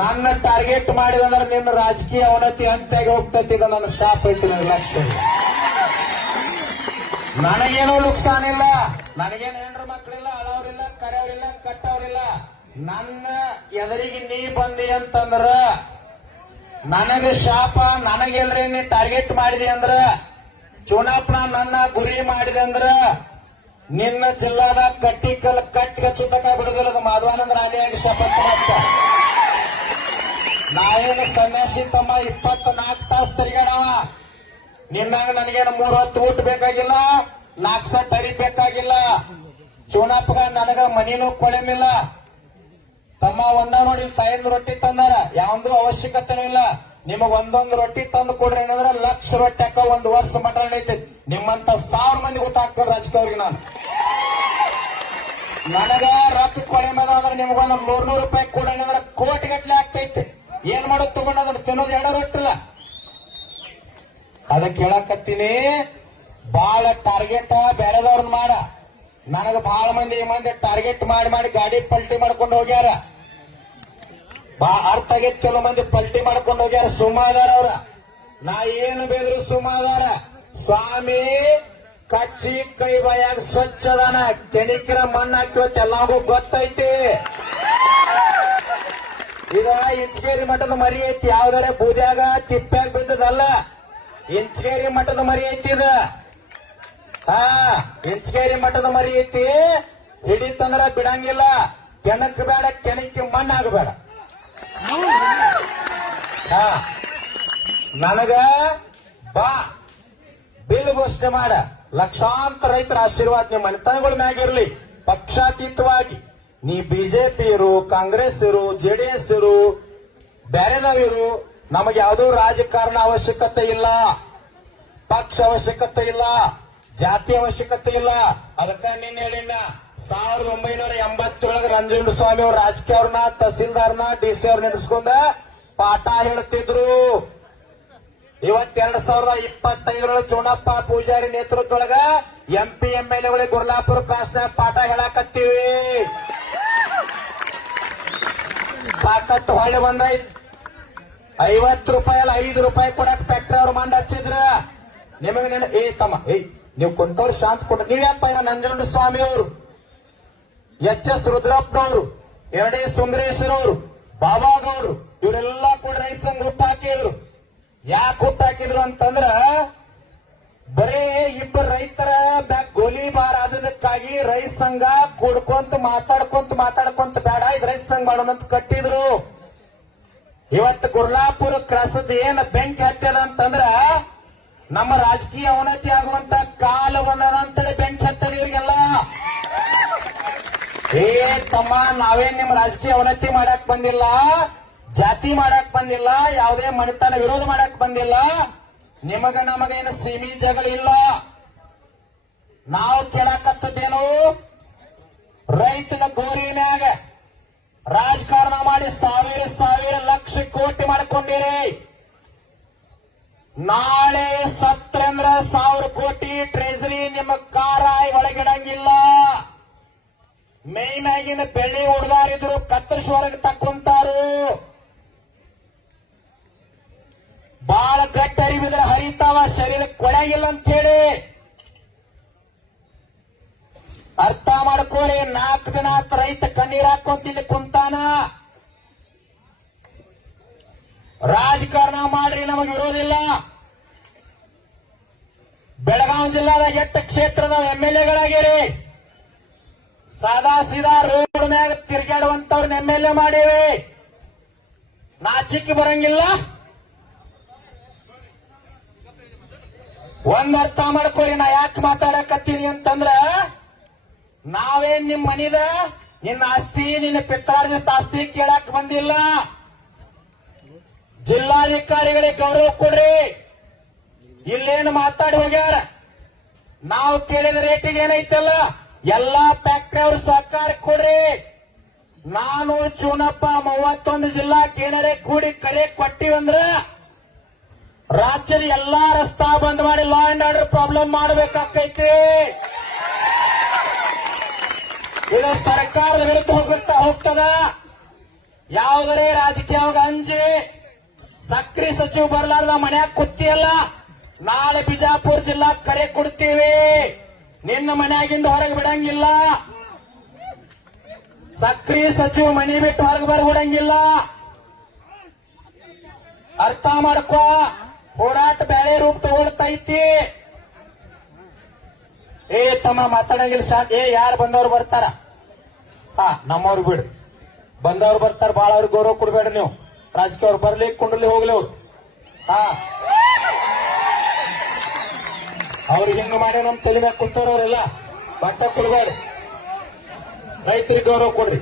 ನನ್ನ ಟಾರ್ಗೆಟ್ ಮಾಡಿದಂದ್ರೆ ನಿನ್ನ ರಾಜಕೀಯ ಅವನತಿ ಅಂತ್ಯಾಗಿ ಹೋಗ್ತೈತಿ ಈಗ ನನ್ನ ಶಾಪ್ ಐತಿ ಇಲ್ಲ. ನನಗೇನೋ ನುಕ್ಸಾನ್ ಇಲ್ಲ. ನನಗೇನು ಹೆಂಡ್ರ ಮಕ್ಕಳಿಲ್ಲ ಅಳವ್ರಿಲ್ಲ ಕರೆಯವ್ರಿಲ್ಲ, ಕಟ್ಟವ್ರಿಲ್ಲ. ನನ್ನ ಎದುರಿಗೆ ನೀ ಬಂದಿ ಅಂತಂದ್ರ ನನಗ ಶಾಪ, ನನಗೆಲ್ರಿ ನೀ ಟಾರ್ಗೆಟ್ ಮಾಡಿದಿ ಅಂದ್ರ ಚುನಾಪನ ನನ್ನ ಗುರಿ ಮಾಡಿದೆ ಅಂದ್ರ ನಿನ್ನ ಜಿಲ್ಲಾದ ಕಟ್ಟಿ ಕಲ್ ಕಟ್ಟಿಗೆ ಸುತ್ತಕ ಬಿಡುದಿಲ್ಲ. ಮಾಧವಾನಂದ್ರ ಮಾಧವಾನಂದ ರಾಣಿಯಾಗಿ ಶಪಥ ಮಾಡ್ತ ನಾವೇನು ಸನ್ಯಾಸಿ ತಮ್ಮ ಇಪ್ಪತ್ನಾಲ್ಕು ತಾಸು ತಿರುಗಾಡವ ನಿನ್ನ ನನಗೇನು ಮೂರ್ ಹೊತ್ತು ಊಟ ಬೇಕಾಗಿಲ್ಲ? ನಾಲ್ಕು ಸಟ್ ಅರಿ ಬೇಕಾಗಿಲ್ಲ? ಚೂನಪ್ಪಗ ನನಗ ಮನಿನೂ ಕೊಳೆಮಿಲ್ಲ. ತಮ್ಮ ಒಂದ ನೋಡಿ ತಾಯಿಂದ ರೊಟ್ಟಿ ತಂದಾರ. ಯಾವಂದು ಅವಶ್ಯಕತೆ ಇಲ್ಲ. ನಿಮಗ್ ಒಂದೊಂದು ರೊಟ್ಟಿ ತಂದು ಕೊಡ್ರಿ ಏನಂದ್ರೆ ಲಕ್ಷ ರೊಟ್ಟಿ ಹಾಕ ಒಂದು ವರ್ಷ ಮಟ ನಡೀತಿ ನಿಮ್ಮಂತ ಸಾವಿರ ಮಂದಿ ಊಟ ಹಾಕ್ತಾರೆ ರಾಜಕೀಯವ್ರಿಗೆ ನಾನು. ನನಗ ರೊಕ್ಕ ಕೊಳೆ ಮೇಲೆ ಅಂದ್ರೆ ನಿಮ್ಗೊಂದು ನೂರ್ ನೂರು ರೂಪಾಯಿ ಕೊಡ ಅಂದ್ರೆ ಕೋಟಿ ಗಟ್ಲೆ ಆಗ್ತೈತಿ. ಏನ್ ಮಾಡೋದು ತಗೊಂಡಂದ್ರೆ ತಿನ್ನೋದು ಎರಡ ರೊಟ್ಟಿಲ್ಲ. ಅದಕ್ಕೆ ಹೇಳಕತ್ತೀನಿ ಬಾಳ ಟಾರ್ಗೆಟ್ ಬೇರೆದವ್ರನ್ನ ಮಾಡ. ನನಗ ಬಹಳ ಮಂದಿ ಮಂದಿ ಟಾರ್ಗೆಟ್ ಮಾಡಿ ಮಾಡಿ ಗಾಡಿ ಪಲ್ಟಿ ಮಾಡ್ಕೊಂಡು ಹೋಗ್ಯಾರ. ಬಾ, ಅರ್ಥ ಆಗೈತಿ ಕೆಲವು ಮಂದಿ ಪಲ್ಟಿ ಮಾಡ್ಕೊಂಡು ಹೋಗ್ಯಾರ, ಸುಮಾದಾರ ಅವ್ರ. ನಾ ಏನು ಬೇದ್ರು ಸುಮಾದಾರ. ಸ್ವಾಮಿ, ಕಚ್ಚಿ ಕೈ ಬಾಯಾಗ ಸ್ವಚ್ಛದಾನ ಕೆಣಿಕಿರ ಮಣ್ಣು ಹಾಕಿವತ್ತು ಎಲ್ಲಾಗೂ ಗೊತ್ತೈತಿ. ಈಗ ಇಂಚಗೇರಿ ಮಠದ ಮರಿ ಐತಿ. ಯಾವ್ದಾರ ಬೂದ್ಯಾಗ ತಿಪ್ಪ್ಯಾಗ ಬಿದ್ದದಲ್ಲ? ಇಂಚಗೇರಿ ಮಠದ ಮರಿ ಐತಿ ಇದ. ಹಾ, ಇಂಚಗೇರಿ ಮಠದ ಮರಿ ಐತಿ. ಹಿಡಿತಂದ್ರ ಬಿಡಂಗಿಲ್ಲ. ಕೆಣಕ್ ಬೇಡ, ಕೆಣಕಿ ಮಣ್ಣಾಗಬೇಡ ಹಾ, ನನಗ ಬಾ, ಬಿಲ್ ಘೋಷಣೆ ಮಾಡ. ಲಕ್ಷಾಂತರ ರೈತರ ಆಶೀರ್ವಾದ ನಿಮ್ಮ ಮನೆತನಗಳ ಮ್ಯಾಗಿರ್ಲಿ. ಪಕ್ಷಾತೀತವಾಗಿ. ನೀ ಬಿಜೆಪಿ ಇರು, ಕಾಂಗ್ರೆಸ್ ಇರು, ಜೆಡಿಎಸ್ ಇರು ಬೇರೆದವಿರು ನಮಗೆ ಯಾವುದೂ ರಾಜಕಾರಣ ಅವಶ್ಯಕತೆ ಇಲ್ಲ. ಪಕ್ಷ ಅವಶ್ಯಕತೆ ಇಲ್ಲ, ಜಾತಿ ಅವಶ್ಯಕತೆ ಇಲ್ಲ. ಅದಕ್ಕೆ ನೀನ್ ಹೇಳಿನ ಸಾವಿರದ ಒಂಬೈನೂರ ಎಂಬತ್ತೇಳಗ ನಂಜುಂಡ ಸ್ವಾಮಿ ಅವ್ರ ರಾಜಕೀಯ ಅವ್ರನ್ನ, ತಹಸೀಲ್ದಾರ್ನ, ಡಿ ಸಿ ಅವ್ರ ನಡೆಸ್ಕೊಂಡ ಪಾಠ ಹೇಳ್ತಿದ್ರು. ಇವತ್ತೆರಡ್ ಸಾವಿರದ ಇಪ್ಪತ್ತೈದರೊಳಗೆ ಚೋಣಪ್ಪ ಪೂಜಾರಿ ನೇತೃತ್ವದೊಳಗ ಎಂಪಿ ಎಂ ಎಲ್ ಗುರ್ಲಾಪುರ ಕ್ರಾಸ್ನ ಪಾಠ ಹೇಳಾಕತ್ತೀವಿ. ತಾಕತ್ತು ಹೊಳ್ಳಿ ಬಂದೈತ್. ಐವತ್ತು ರೂಪಾಯಿ ಅಲ್ಲ, ಐದು ರೂಪಾಯಿ ಕೊಡಕ್ ಫ್ಯಾಕ್ಟ್ರಿ ಅವ್ರು ಮಂಡ ಹಚ್ಚಿದ್ರ. ನಿಮಗೆ ನೆನ ಏ ತಮ್ಮ ಏಯ್ ನೀವು ಕುಂತವ್ರು ಶಾಂತ ಕೊಡ ನೀವ್ ಯಾಕಪ್ಪ ನಂಜುಂಡ ಸ್ವಾಮಿ ಅವರು? ಎಚ್ ಎಸ್ ರುದ್ರಪ್ಪನವರು ಎರಡೇ ಸುಂದರೇಶ್ವರವರು ಬಾಬಾಗೌಡ್ರು ಇವರೆಲ್ಲಾ ಕೂಡ ರೈಸ್ ಸಂಘ ಹುಟ್ಟು ಹಾಕಿದ್ರು. ಯಾಕೆ ಹುಟ್ಟು ಹಾಕಿದ್ರು ಅಂತಂದ್ರ, ಬರೀ ಇಬ್ಬರು ರೈತರ ಗೋಲಿ ಗೋಲಿಬಾರ್ ಆದದಕ್ಕಾಗಿ ರೈತ ಸಂಘ ಕೂಡ್ಕೊಂತ ಮಾತಾಡ್ಕೊಂತ ಮಾತಾಡ್ಕೊಂತ ಇದು ರೈತ ಸಂಘ ಮಾಡೋಣ ಕಟ್ಟಿದ್ರು. ಇವತ್ತು ಗುರ್ಲಾಪುರ ಕ್ರಸದ ಏನ್ ಬೆಂಕಿ ಹತ್ತದ ಅಂತಂದ್ರ ನಮ್ಮ ರಾಜಕೀಯ ಅವನತಿ ಆಗುವಂತ ಕಾಲ ಬಂದದಂತೇಳಿ ಬೆಂಕಿ ಹತ್ತದ ಇವರಿಗೆಲ್ಲ. ಏ ತಮ್ಮ, ನಾವೇನ್ ನಿಮ್ ರಾಜಕೀಯ ಅವನತಿ ಮಾಡಕ್ ಬಂದಿಲ್ಲ? ಜಾತಿ ಮಾಡಕ್ ಬಂದಿಲ್ಲ? ಯಾವುದೇ ಮನೆತನ ವಿರೋಧ ಮಾಡಕ್ ಬಂದಿಲ್ಲ? ನಿಮಗ ನಮಗೇನು ಸೀಮಿ ಜಗಳಿಲ್ಲ ನಾವು ಕೇಳಕತ್ತದ್ದೇನು ರೈತನ ಗೋರಿ ಮ್ಯಾಗ ರಾಜಕಾರಣ ಮಾಡಿ ಸಾವಿರ ಸಾವಿರ ಲಕ್ಷ ಕೋಟಿ ಮಾಡ್ಕೊಂಡಿರಿ ನಾಳೆ ಸತ್ರಂದ್ರ ಸಾವಿರ ಕೋಟಿ ಟ್ರೆಜರಿ ನಿಮ್ಮ ಕಾರಾಯಿ ಒಳಗಿಡಂಗಿಲ್ಲ. ಮೇನ್ ಆಗಿನ ಬೆಳ್ಳಿ ಹುಡುಗಾರಿದ್ರು ಕತ್ತರಿಸಿ ತಕ್ಕೊಂತಾರು. ಬಾಳ ಗಟ್ಟ ಅರಿವಿದ್ರೆ ಹರಿತಾವ ಶರೀರ ಕೊಳೆಗಿಲ್ಲ ಅಂತ ಹೇಳಿ ಅರ್ಥ ಮಾಡ್ಕೋರಿ, ನಾಲ್ಕು ದಿನ ರೈತ ಕಣ್ಣೀರ್ ಹಾಕೊಂತ ಇಲ್ಲಿ ಕುಂತಾನ. ರಾಜಕಾರಣ ಮಾಡ್ರಿ, ನಮಗೆ ಇರೋದಿಲ್ಲ. ಬೆಳಗಾವಿ ಜಿಲ್ಲಾದ ಎಟ್ಟ ಕ್ಷೇತ್ರದ ಎಲ್ ಎಗಳಾಗಿರಿ ಸಾದಾ ಸೀದಾ ರೋಡ್ ಮ್ಯಾಗ ತಿರ್ಗಾಡುವಂತವ್ರನ್ನ ಎಂ ಎಲ್ ಎ ಮಾಡೀವಿ. ನಾಚಿಕೆ ಬರಂಗಿಲ್ಲ. ಒಂದರ್ಥ ಮಾಡ್ಕೋರಿ, ನಾ ಯಾಕೆ ಮಾತಾಡಕತ್ತೀನಿ ಅಂತಂದ್ರ, ನಾವೇನ್ ನಿಮ್ ಮನಿದ, ನಿನ್ನ ಆಸ್ತಿ, ನಿನ್ನ ಪಿತ್ರಾರ್ಜಿತ ಆಸ್ತಿ ಕೇಳಕ್ ಬಂದಿಲ್ಲ. ಜಿಲ್ಲಾಧಿಕಾರಿಗಳಿಗೆ ಗೌರವ ಕೊಡ್ರಿ. ಇಲ್ಲೇನು ಮಾತಾಡಿ ಹೋಗ್ಯಾರ. ನಾವು ಕೇಳಿದ ರೇಟಿಗೆ ಏನೈತಲ್ಲ, ಎಲ್ಲಾ ಫ್ಯಾಕ್ಟ್ರಿ ಅವ್ರ ಸಹಕಾರ ಕೊಡ್ರಿ. ನಾನು ಚೂನಪ್ಪ ಮೂವತ್ತೊಂದು ಜಿಲ್ಲಾ ಕೇನರೆ ಕೂಡಿ ಕರೆ ಕೊಟ್ಟಿವಂದ್ರ ರಾಜ್ಯದ ಎಲ್ಲಾ ರಸ್ತಾ ಬಂದ್ ಮಾಡಿ ಲಾ ಅಂಡ್ ಆರ್ಡರ್ ಪ್ರಾಬ್ಲಮ್ ಮಾಡಬೇಕಾಕೈತಿ. ಇದು ಸರ್ಕಾರದ ವಿರುದ್ಧ ಹೋಗ್ತಾ ಹೋಗ್ತದ. ಯಾವುದರೇ ರಾಜಕೀಯ ಅಂಜಿ. ಸಕ್ರಿ ಸಚಿವ ಬರ್ಲಾರ್ದ ಮನ್ಯಾಗ ಕುತ್ತಿಯಲ್ಲ. ನಾಳೆ ಬಿಜಾಪುರ ಜಿಲ್ಲಾ ಕರೆ ಕೊಡ್ತೀವಿ. ನಿನ್ನ ಮನ್ಯಾಗಿಂದ ಹೊರಗೆ ಬಿಡಂಗಿಲ್ಲ. ಸಕ್ರಿ ಸಚಿವ ಮನಿ ಬಿಟ್ಟು ಹೊರಗೆ ಬರ್ಬಿಡಂಗಿಲ್ಲ. ಅರ್ಥ ಮಾಡ್ಕೋ. ಹೋರಾಟ ಬೇರೆ ರೂಪ ತಗೊಳ್ತೈತಿ. ಏ, ತಮ್ಮ ಮಾತಾಡಂಗಿಲ್ಲ ಏ, ಯಾರು ಬಂದವ್ರು ಬರ್ತಾರ? ಹಾ, ನಮ್ಮವ್ರು ಬಿಡು. ಬಂದವ್ರು ಬರ್ತಾರ, ಬಾಳ ಅವ್ರಿಗೆ ಗೌರವ ಕೊಡ್ಬೇಡ ನೀವು. ರಾಜಕೀಯ ಅವ್ರು ಬರ್ಲಿ ಕುಂಡಲಿ ಹೋಗ್ಲಿ ಅವ್ರು. ಹಾ. ಅವ್ರಿಗೆ ಹಿಂಗ ಮಾಡಿ ನಮ್ ತಲೆ ಮ್ಯಾಗ ಕುಂತಾರವ್ರೆಲ್ಲ? ಬಟ್ಟ ಕೊಡ್ಬೇಡ. ರೈತರಿಗೆ ಗೌರವ ಕೊಡ್ರಿ.